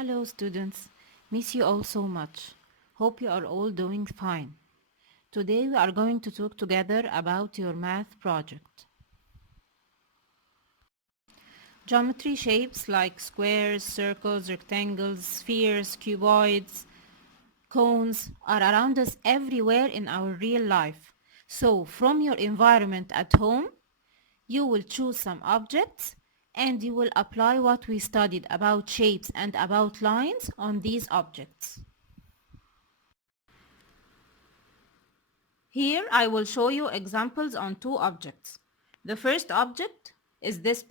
Hello students, miss you all so much. Hope you are all doing fine. Today we are going to talk together about your math project. Geometry shapes like squares, circles, rectangles, spheres, cuboids, cones are around us everywhere in our real life. So from your environment at home, you will choose some objects and you will apply what we studied about shapes and about lines on these objects. Here I will show you examples on two objects. The first object is this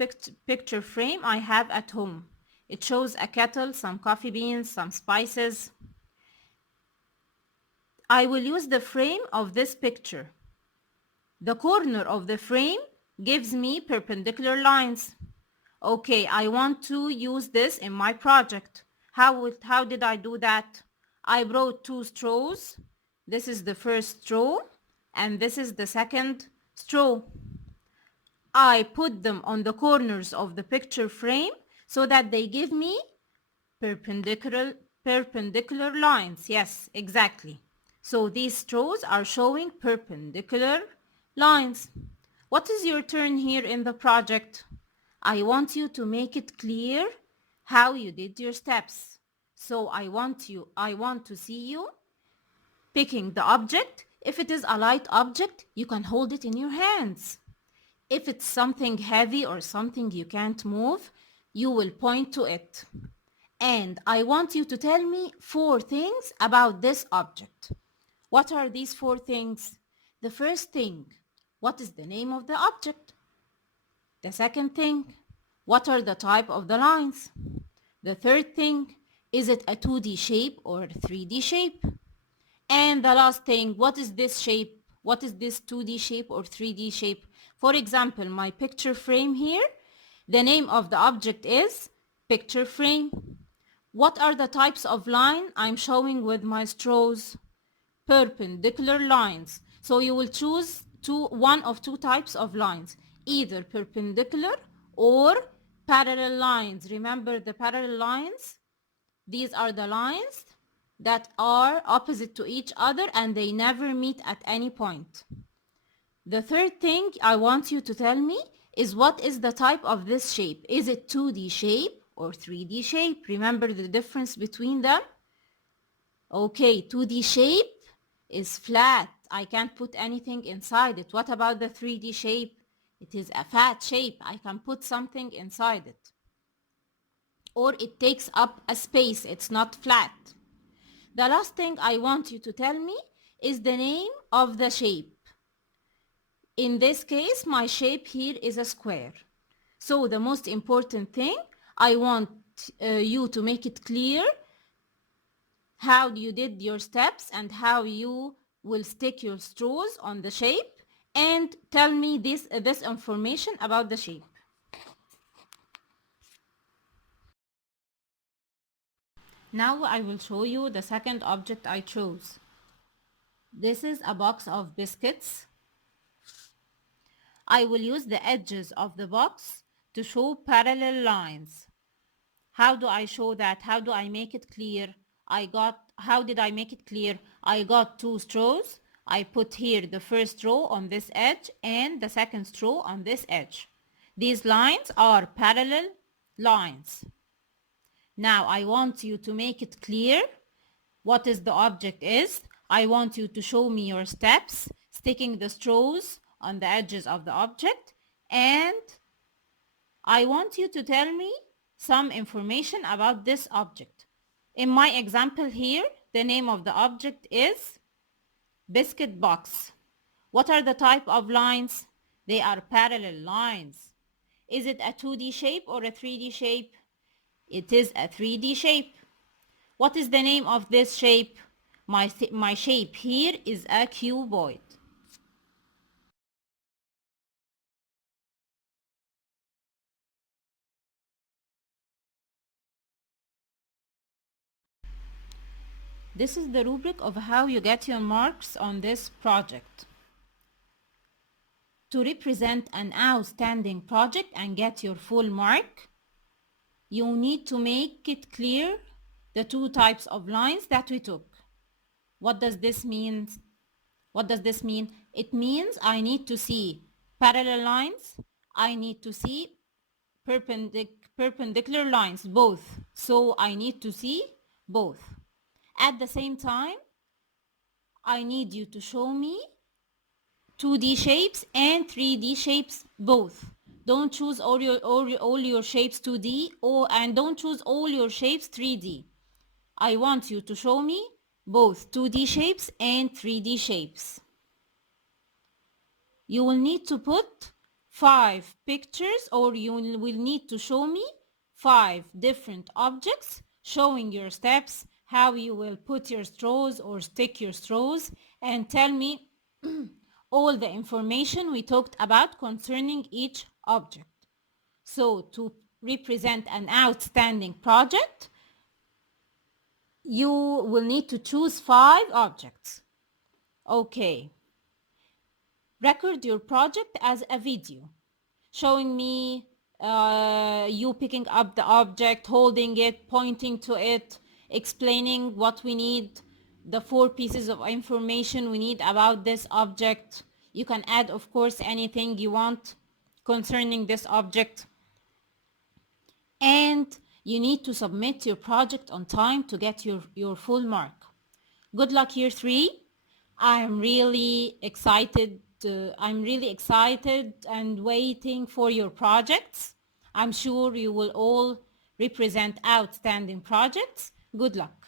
picture frame I have at home. It shows a kettle, some coffee beans, some spices. I will use the frame of this picture. The corner of the frame gives me perpendicular lines. Okay, I want to use this in my project. How did I do that? I brought two straws. This is the first straw and this is the second straw. I put them on the corners of the picture frame so that they give me perpendicular lines. Yes, exactly. So these straws are showing perpendicular lines. What is your turn here in the project? I want you to make it clear how you did your steps. So I want to see you picking the object. If it is a light object, you can hold it in your hands. If it's something heavy or something you can't move, you will point to it. And I want you to tell me four things about this object. What are these four things? The first thing, what is the name of the object? The second thing, what are the type of the lines? The third thing, is it a 2D shape or a 3D shape? And the last thing, what is this shape? What is this 2D shape or 3D shape? For example, my picture frame here, the name of the object is picture frame. What are the types of line I'm showing with my straws? Perpendicular lines. So you will choose one of two types of lines, either perpendicular or parallel lines. Remember the parallel lines? These are the lines that are opposite to each other and they never meet at any point. The third thing I want you to tell me is what is the type of this shape? Is it 2D shape or 3D shape? Remember the difference between them? Okay, 2D shape is flat. I can't put anything inside it. What about the 3D shape? It is a fat shape. I can put something inside it. Or it takes up a space. It's not flat. The last thing I want you to tell me is the name of the shape. In this case, my shape here is a square. So the most important thing, I want you to make it clear how you did your steps and how you will stick your straws on the shape, and tell me this information about the shape. Now I will show you the second object I chose. This is a box of biscuits. I will use the edges of the box to show parallel lines. How do I show that? How do I make it clear? How did I make it clear? I got two straws. I put here the first straw on this edge and the second straw on this edge. These lines are parallel lines. Now I want you to make it clear what is the object is. I want you to show me your steps, sticking the straws on the edges of the object, and I want you to tell me some information about this object. In my example here, the name of the object is biscuit box. What are the type of lines? They are parallel lines. Is it a 2D shape or a 3D shape? It is a 3D shape. What is the name of this shape? My shape here is a cuboid. This is the rubric of how you get your marks on this project. To represent an outstanding project and get your full mark, you need to make it clear the two types of lines that we took. What does this mean? What does this mean? It means I need to see parallel lines. I need to see perpendicular lines, both. So I need to see both. At the same time, I need you to show me 2D shapes and 3D shapes both. Don't choose all your shapes 2D and don't choose all your shapes 3D. I want you to show me both 2D shapes and 3D shapes. You will need to put 5 pictures, or you will need to show me 5 different objects showing your steps, how you will put your straws or stick your straws, and tell me all the information we talked about concerning each object. So to represent an outstanding project, you will need to choose 5 objects. Okay. Record your project as a video, showing me you picking up the object, holding it, pointing to it, explaining what we need, the 4 pieces of information we need about this object. You can add, of course, anything you want concerning this object. And you need to submit your project on time to get your full mark. Good luck, year 3. I'm really excited. I'm really excited and waiting for your projects. I'm sure you will all represent outstanding projects. Good luck.